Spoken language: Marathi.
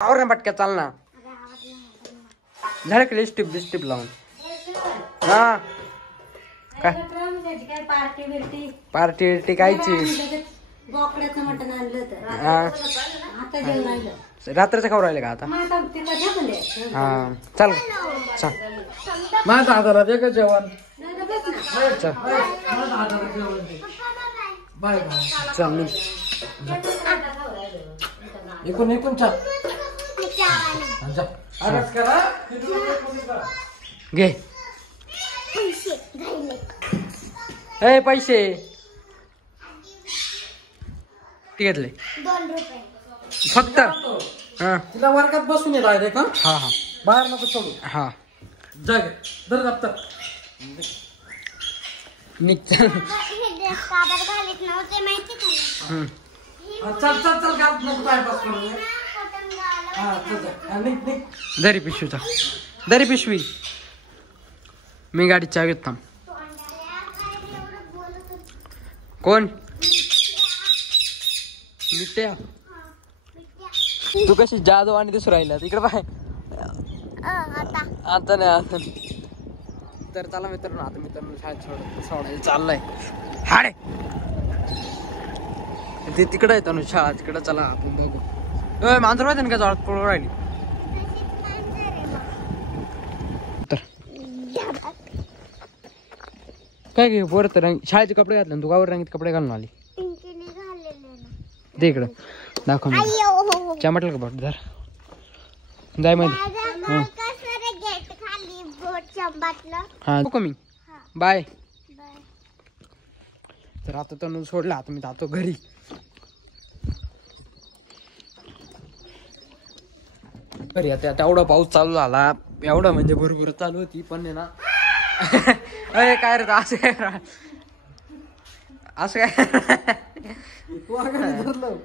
आवर ना पटक्या चाल ना. झळकले स्टिप लावून. हा काय पार्टी कायची. रात्रीचं खाऊ राहिले का आता. हा चल चल माझ्या हाताला दे का जेवण. चल बाय चल एकूण चल अभ्यास करा. घे ए पैसे घेतले 2 रुपये फक्त. हा तिला वर्गात बसून येत आहे का. हा हा बाहेर नको सोडू. हा जग दर दप्तर निघ. हे ड्रेस का बरं घालत नव्हते माहिती का. चल चल चल घाल नको टाइमपास करू. कॉटन घालावं. हा चल चल निघ निघ. दरी पिशवीचा दरी पिशवी. मी गाडी चावी घेत थांब. कोण मिट्या. तू कशी जादू आणि दिसू राहिला तिकडे पाय. आता नाही आता. तर चला मित्रांनो आता मित्रांनो शाळेत सोडायला चाललाय. हाडे ते तिकडे येतो ना शाळा तिकडे. चला आपण बघू. मांजर माहिती ना का जोरात पळू राहिली. तर काय घे पोरत रंग शाळेचे कपडे घातले ना तू गावर रंगीत कपडे घालून आली. पिंकीने घाललेले ना. दे इकडं दाखव मी. अय्यो चमटलं का बघ धर जाय मध्ये. कसं गेट खाली बोट चंबातलं. हा मी बाय. बाय. तर आता तनु सोडला आता मी जातो घरी. घरी आता एवढा पाऊस चालू झाला. एवढा म्हणजे भरपूर चालू होती पण आहे ना. अरे काय रे असं काय असं काय. तू धरलं.